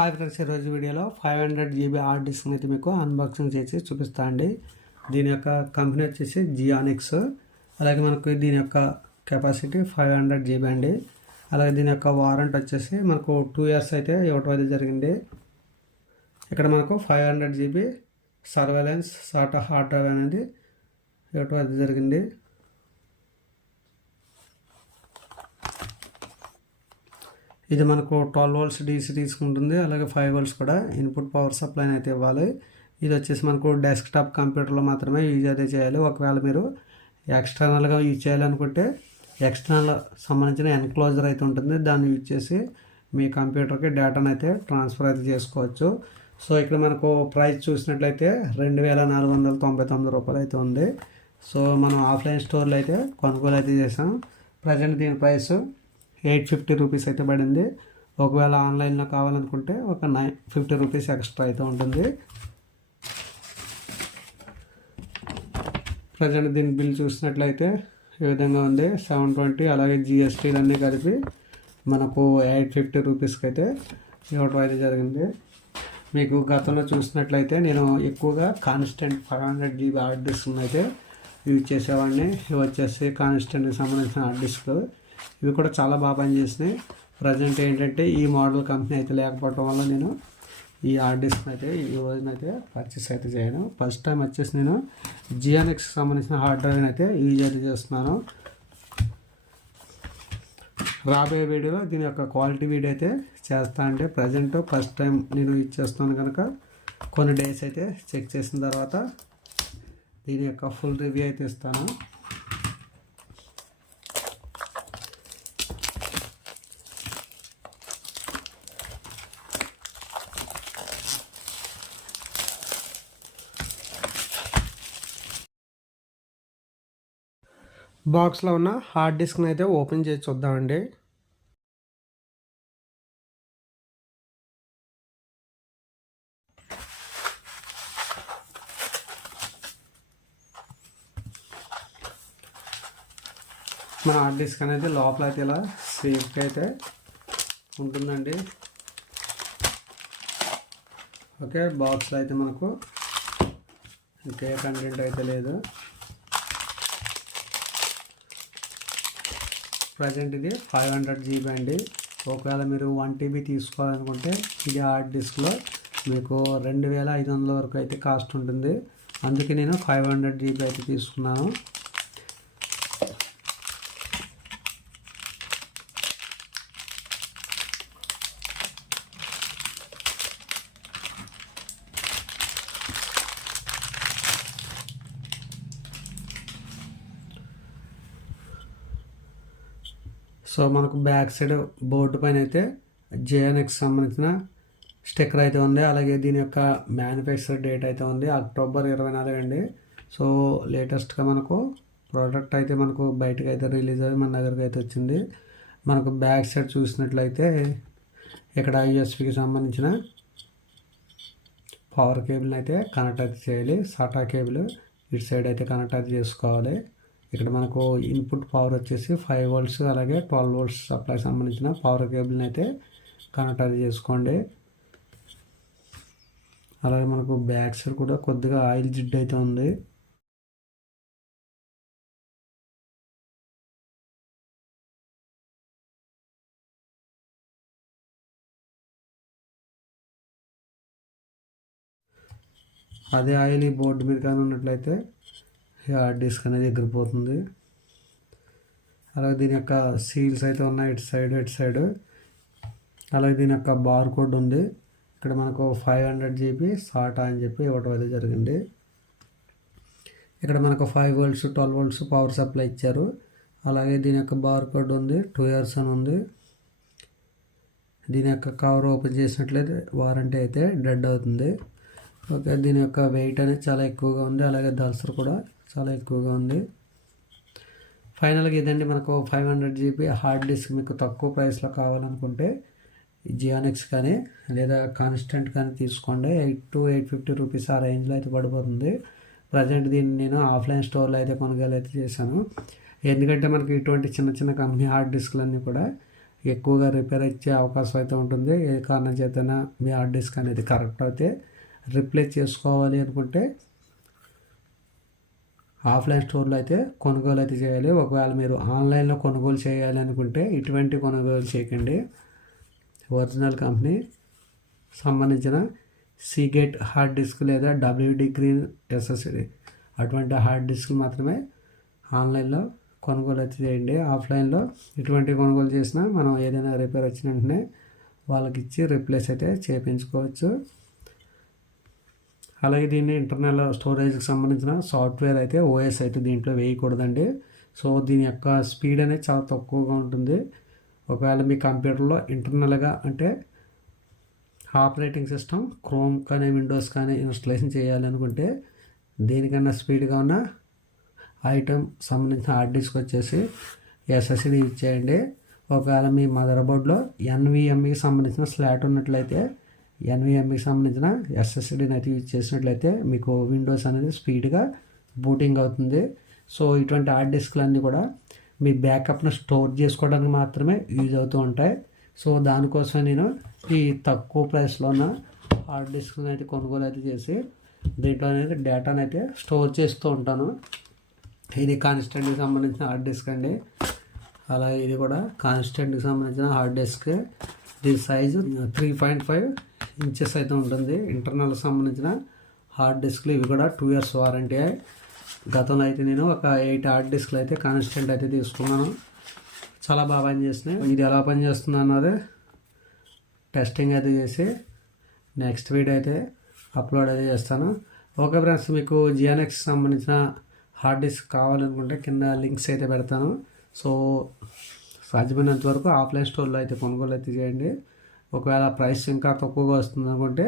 Hi friends, ఈరోజు వీడియోలో 500 GB hard disk అయితే మీకు అన్బాక్సింగ్ చేసి చూపిస్తా అండి. దీని యొక్క కంపెనీ వచ్చేసి జియానిక్స్. అలాగే మనకు దీని యొక్క కెపాసిటీ 500 GB అండి. అలాగే దీని యొక్క వారంటీ వచ్చేసి మనకు 2 years అయితే ఇవ్వటం అయితే జరిగింది. ఇక్కడ మనకు 500 GB surveillance SATA hard drive అనేది ఇవ్వటం అయితే జరిగింది. ఇది మనకు 12 volts DC తీసుకుంటుంది. అలాగే 5 volts కూడా ఇన్పుట్ పవర్ సప్లైని అయితే ఇవ్వాలి. ఇది వచ్చేసి మనకు డెస్క్టాప్ కంప్యూటర్లో మాత్రమే యూజ్ అయితే చేయాలి. ఒకవేళ మీరు ఎక్స్టర్నల్గా యూజ్ చేయాలనుకుంటే ఎక్స్టర్నల్ సంబంధించిన ఎన్క్లోజర్ అయితే ఉంటుంది. దాన్ని యూజ్ చేసి మీ కంప్యూటర్కి డేటాను అయితే ట్రాన్స్ఫర్ అయితే చేసుకోవచ్చు. సో ఇక్కడ మనకు ప్రైస్ చూసినట్లయితే 2499 రూపాయలు అయితే ఉంది. సో మనం ఆఫ్లైన్ స్టోర్లో అయితే కొనుగోలు అయితే చేసాం. ప్రజెంట్ దీని ప్రైస్ 850 రూపీస్ అయితే పడింది. ఒకవేళ ఆన్లైన్లో కావాలనుకుంటే ఒక 950 రూపీస్ ఎక్స్ట్రా అయితే ఉంటుంది. ప్రజెంట్ దీని బిల్ చూసినట్లయితే ఈ విధంగా ఉంది. 720 అలాగే జిఎస్టీలన్నీ కలిపి మనకు 850 రూపీస్కి అయితే ఇవ్వడం అయితే జరిగింది. మీకు గతంలో చూసినట్లయితే నేను ఎక్కువగా కాన్స్టెంట్ 500 GB హార్డ్ డిస్క్ అయితే యూజ్ చేసేవాడిని. ఇవి వచ్చేసి కాన్స్టెంట్కి సంబంధించిన హార్డ్ డిస్క్. ఇవి కూడా చాలా బాగా పనిచేసినాయి. ప్రజెంట్ ఏంటంటే ఈ మోడల్ కంపెనీ అయితే లేకపోవడం వల్ల నేను ఈ హార్డ్ డిస్క్ అయితే ఈ రోజునైతే పర్చేస్ అయితే చేయను. ఫస్ట్ టైం వచ్చేసి నేను జియానిక్స్కి సంబంధించిన హార్డ్ డ్రైవ్ని అయితే యూజ్ అయితే చేస్తున్నాను. రాబోయే వీడియోలో దీని యొక్క క్వాలిటీ వీడియో అయితే చేస్తా. అంటే ప్రజెంట్ ఫస్ట్ టైం నేను యూజ్ చేస్తున్నాను కనుక కొన్ని డేస్ అయితే చెక్ చేసిన తర్వాత దీని యొక్క ఫుల్ రివ్యూ అయితే ఇస్తాను. బాక్స్లో ఉన్న హార్డ్ డిస్క్ని అయితే ఓపెన్ చేసి చూద్దామండి. మన హార్డ్ డిస్క్ అనేది లోపల అయితే ఇలా సేఫ్గా అయితే ఉంటుందండి. ఓకే, బాక్స్లో అయితే మనకు ఇంకే కంటెంట్ అయితే లేదు. ప్రజెంట్ ఇది 500 GB అండి. ఒకవేళ మీరు 1 TB తీసుకోవాలనుకుంటే ఇది హార్డ్ డిస్క్లో మీకు 2500 వరకు అయితే కాస్ట్ ఉంటుంది. అందుకే నేను 500 GB అయితే తీసుకున్నాను. సో మనకు బ్యాక్ సైడ్ బోర్డు పైన అయితే జియానిక్స్ సంబంధించిన స్టిక్కర్ అయితే ఉంది. అలాగే దీని యొక్క మ్యానుఫ్యాక్చర్ డేట్ అయితే ఉంది అక్టోబర్ 24 అండి. సో లేటెస్ట్గా మనకు ప్రోడక్ట్ అయితే మనకు బయటకు అయితే రిలీజ్ అయ్యి మన దగ్గరకు అయితే వచ్చింది. మనకు బ్యాక్ సైడ్ చూసినట్లయితే ఇక్కడ యూఎస్బికి సంబంధించిన పవర్ కేబుల్ని అయితే కనెక్ట్ అయితే చేయాలి. సాటా కేబుల్ ఇటు సైడ్ అయితే కనెక్ట్ అయితే చేసుకోవాలి. ఇక్కడ మనకు ఇన్పుట్ పవర్ వచ్చేసి 5 volts అలాగే 12 volts సప్లై సంబంధించిన పవర్ కేబుల్ని అయితే కనెక్ట్ అది చేసుకోండి. అలాగే మనకు బ్యాక్ సైడ్ కూడా కొద్దిగా ఆయిల్ జిడ్ అయితే ఉంది. అదే ఆయిల్ ఈ బోర్డు మీద కానీ ఉన్నట్లయితే హార్డ్ డిస్క్ అనేది ఎగిరిపోతుంది. అలాగే దీని యొక్క సీల్స్ అయితే ఉన్నాయి ఇటు సైడ్. అలాగే దీని యొక్క బార్ కోడ్ ఉంది. ఇక్కడ మనకు 500 GB సాటా అని చెప్పి ఇవ్వడం అయితే జరిగింది. ఇక్కడ మనకు 5 volts 12 volts పవర్ సప్లై ఇచ్చారు. అలాగే దీని యొక్క బార్ కోడ్ ఉంది. 2 years అని ఉంది. దీని యొక్క కవర్ ఓపెన్ చేసినట్లయితే వారంటీ అయితే డెడ్ అవుతుంది. ఓకే, దీని యొక్క వెయిట్ అనేది చాలా ఎక్కువగా ఉంది. అలాగే దల్సర్ కూడా చాలా ఎక్కువగా ఉంది. ఫైనల్గా ఇదండి మనకు 500 GB హార్డ్ డిస్క్. మీకు తక్కువ ప్రైస్లో కావాలనుకుంటే జియానిక్స్ కానీ లేదా కాన్స్టెంట్ కానీ తీసుకోండి. 8 to 850 రూపీస్ ఆ రేంజ్లో అయితే పడిపోతుంది. ప్రజెంట్ దీన్ని నేను ఆఫ్లైన్ స్టోర్లో అయితే కొనుగోలు అయితే చేశాను. ఎందుకంటే మనకి ఇటువంటి చిన్న చిన్న కంపెనీ హార్డ్ డిస్క్లన్నీ కూడా ఎక్కువగా రిపేర్ ఇచ్చే అవకాశం అయితే ఉంటుంది. ఏ కారణం చేతనా మీ హార్డ్ డిస్క్ అనేది కరెక్ట్ అయితే రీప్లేస్ చేసుకోవాలి అనుకుంటే ఆఫ్లైన్ స్టోర్లో అయితే కొనుగోలు అయితే చేయాలి. ఒకవేళ మీరు ఆన్లైన్లో కొనుగోలు చేయాలి అనుకుంటే ఇటువంటి కొనుగోలు చేయకండి. ఒరిజినల్ కంపెనీ సంబంధించిన సీగేట్ హార్డ్ డిస్క్ లేదా WD గ్రీన్ SSD అటువంటి హార్డ్ డిస్క్ మాత్రమే ఆన్లైన్లో కొనుగోలు అయితే చేయండి. ఆఫ్లైన్లో ఇటువంటి కొనుగోలు చేసినా మనం ఏదైనా రిపేర్ వచ్చిన వెంటనే వాళ్ళకి ఇచ్చి రీప్లేస్ అయితే చేయించుకోవచ్చు. అలాగే దీన్ని ఇంటర్నల్ స్టోరేజ్కి సంబంధించిన సాఫ్ట్వేర్ అయితే OS అయితే దీంట్లో వేయకూడదండి. సో దీని యొక్క స్పీడ్ అనేది చాలా తక్కువగా ఉంటుంది. ఒకవేళ మీ కంప్యూటర్లో ఇంటర్నల్గా అంటే ఆపరేటింగ్ సిస్టమ్ క్రోమ్ కానీ విండోస్ కానీ ఇన్స్టాలేషన్ చేయాలనుకుంటే దీనికన్నా స్పీడ్గా ఉన్న ఐటమ్ సంబంధించిన హార్డ్ డిస్క్ వచ్చేసి SSD యూజ్ చేయండి. ఒకవేళ మీ మదర్ బోర్డ్లో NVMeకి సంబంధించిన స్లాట్ ఉన్నట్లయితే NVMeకి సంబంధించిన SSDని అయితే యూజ్ చేసినట్లయితే మీకు విండోస్ అనేది స్పీడ్గా బూటింగ్ అవుతుంది. సో ఇటువంటి హార్డ్ డిస్క్లు అన్నీ కూడా మీ బ్యాకప్ను స్టోర్ చేసుకోవడానికి మాత్రమే యూజ్ అవుతూ ఉంటాయి. సో దానికోసం నేను ఈ తక్కువ ప్రైస్లో ఉన్న హార్డ్ డిస్క్ని అయితే కొనుగోలు అయితే చేసి దీంట్లో అనేది డేటాను అయితే స్టోర్ చేస్తూ ఉంటాను. ఇది కాన్స్టెంట్కి సంబంధించిన హార్డ్ డిస్క్ అండి. అలాగే ఇది కూడా కాన్స్టెంట్కి సంబంధించిన హార్డ్ డిస్క్. దీని సైజు 3.5 ఇంచెస్ అయితే ఉంటుంది. ఇంటర్నల్ సంబంధించిన హార్డ్ డిస్క్లు ఇవి కూడా 2 years వారంటీ. గతంలో అయితే నేను ఒక 8 హార్డ్ డిస్క్లు అయితే కాన్స్టెంట్ అయితే తీసుకున్నాను. చాలా బాగా పనిచేస్తున్నాయి. ఇది ఎలా పనిచేస్తుంది అన్నది టెస్టింగ్ అయితే చేసి నెక్స్ట్ వీడియో అయితే అప్లోడ్ అయితే చేస్తాను. ఓకే ఫ్రెండ్స్, మీకు GNX సంబంధించిన హార్డ్ డిస్క్ కావాలనుకుంటే కింద లింక్స్ అయితే పెడతాను. సో సాధ్యమైనంత వరకు ఆఫ్లైన్ స్టోర్లో అయితే కొనుగోలు అయితే చేయండి. ఒకవేళ ప్రైస్ ఇంకా తక్కువగా వస్తుంది అనుకుంటే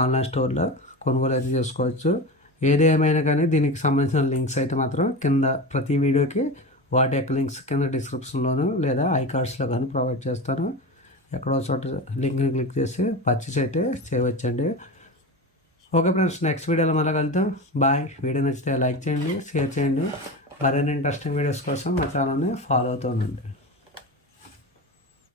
ఆన్లైన్ స్టోర్లో కొనుగోలు అయితే చేసుకోవచ్చు. ఏది ఏమైనా కానీ దీనికి సంబంధించిన లింక్స్ అయితే మాత్రం కింద ప్రతి వీడియోకి వాటి యొక్క లింక్స్ కింద డిస్క్రిప్షన్లోను లేదా ఐకార్డ్స్లో కానీ ప్రొవైడ్ చేస్తాను. ఎక్కడో చోట లింక్ని క్లిక్ చేసి పర్చేస్ అయితే చేయవచ్చండి. ఓకే ఫ్రెండ్స్, నెక్స్ట్ వీడియోలో మళ్ళీ కలుద్దాం. బాయ్. వీడియో నచ్చితే లైక్ చేయండి, షేర్ చేయండి. మరిన్ని ఇంట్రెస్టింగ్ వీడియోస్ కోసం మా ఛానల్ని ఫాలో అవుతూ ఉండండి.